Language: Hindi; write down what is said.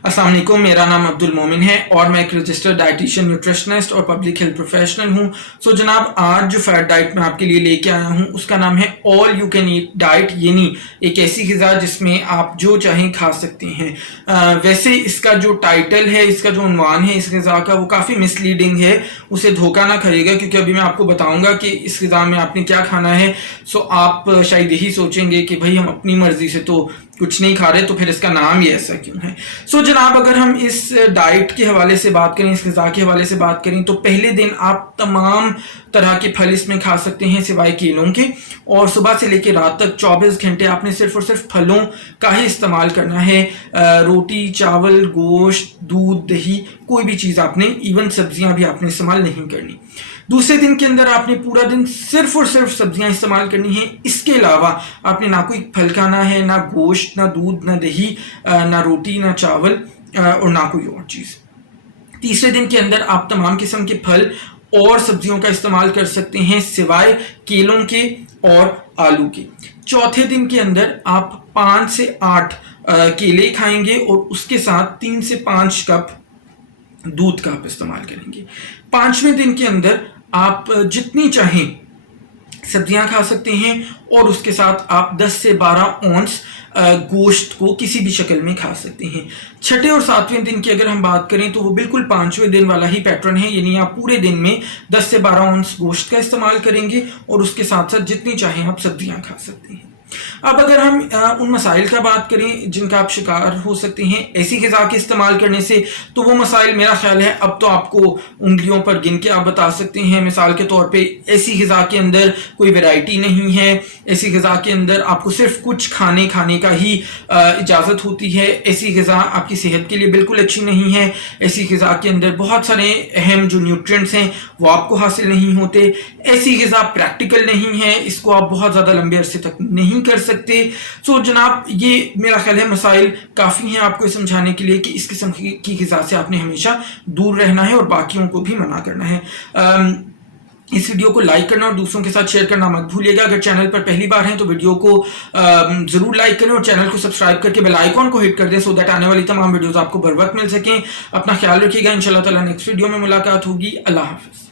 अस्सलाम वालेकुम, मेरा नाम अब्दुल मोमिन है और मैं एक रजिस्टर्ड डाइटिशियन, न्यूट्रिशनिस्ट और पब्लिक हेल्थ प्रोफेशनल हूँ। सो जनाब, आज जो फैट डाइट मैं आपके लिए लेके आया हूँ उसका नाम है all you can eat diet, यानी एक ऐसी ग़िज़ा जिसमें आप जो चाहें खा सकते हैं। वैसे इसका जो टाइटल है, इसका जो उन्वान है इस ग़िज़ा का, वो काफ़ी मिसलीडिंग है। उसे धोखा ना खाइएगा, क्योंकि अभी मैं आपको बताऊँगा कि इस ग़िज़ा में आपने क्या खाना है। सो आप शायद यही सोचेंगे कि भाई हम अपनी मर्ज़ी से तो कुछ नहीं खा रहे, तो फिर इसका नाम ही ऐसा क्यों है। सो जनाब, अगर हम इस डाइट के हवाले से बात करें, इस ग़िज़ा के हवाले से बात करें, तो पहले दिन आप तमाम तरह के फल इसमें खा सकते हैं सिवाय केलों के, और सुबह से लेकर रात तक 24 घंटे आपने सिर्फ और सिर्फ फलों का ही इस्तेमाल करना है। रोटी, चावल, गोश्त, दूध, दही, कोई भी चीज़ आपने, इवन सब्जियां भी आपने इस्तेमाल नहीं करनी। दूसरे दिन के अंदर आपने पूरा दिन सिर्फ और सिर्फ सब्जियां इस्तेमाल करनी है। इसके अलावा आपने ना कोई फल खाना है, ना गोश्त, ना दूध, ना दही, ना रोटी, ना चावल, और ना कोई और चीज़। तीसरे दिन के अंदर आप तमाम किस्म के फल और सब्जियों का इस्तेमाल कर सकते हैं सिवाय केलों के और आलू के। चौथे दिन के अंदर आप 5 से 8 केले खाएंगे और उसके साथ 3 से 5 कप दूध का आप इस्तेमाल करेंगे। 5वें दिन के अंदर आप जितनी चाहें सब्जियां खा सकते हैं और उसके साथ आप 10 से 12 औंस गोश्त को किसी भी शक्ल में खा सकते हैं। छठे और 7वें दिन की अगर हम बात करें तो वो बिल्कुल 5वें दिन वाला ही पैटर्न है, यानी आप पूरे दिन में 10 से 12 औंस गोश्त का इस्तेमाल करेंगे और उसके साथ साथ जितनी चाहें आप सब्जियां खा सकते हैं। अब अगर हम उन मसाइल का बात करें जिनका आप शिकार हो सकते हैं ऐसी ग़िज़ा के इस्तेमाल करने से, तो वो मसाइल मेरा ख्याल है अब तो आपको उंगलियों पर गिन के आप बता सकते हैं। मिसाल के तौर पे ऐसी ग़िज़ा के अंदर कोई वैरायटी नहीं है, ऐसी ग़िज़ा के अंदर आपको सिर्फ कुछ खाने का ही इजाज़त होती है। ऐसी ग़िज़ा आपकी सेहत के लिए बिल्कुल अच्छी नहीं है। ऐसी ग़िज़ा के अंदर बहुत सारे अहम जो न्यूट्रिएंट्स हैं वो आपको हासिल नहीं होते। ऐसी ग़िज़ा प्रैक्टिकल नहीं है, इसको आप बहुत ज़्यादा लंबे अरसे तक नहीं कर सकते। सो जनाब, ये मेरा ख्याल है मसाइल काफ़ी हैं आपको समझाने के लिए कि इस किस्म की ग़िज़ा से आपने हमेशा दूर रहना है और बाकियों को भी मना करना है। इस वीडियो को लाइक करना और दूसरों के साथ शेयर करना मत भूलिएगा। अगर चैनल पर पहली बार हैं तो वीडियो को ज़रूर लाइक करें और चैनल को सब्सक्राइब करके बेल आइकॉन को हिट कर दें, सो दैट आने वाली तमाम वीडियोस आपको बर वक्त मिल सकें। अपना ख्याल रखिएगा। इंशाल्लाह ताला नेक्स्ट वीडियो में मुलाकात होगी। अल्लाह हाफ़िज़।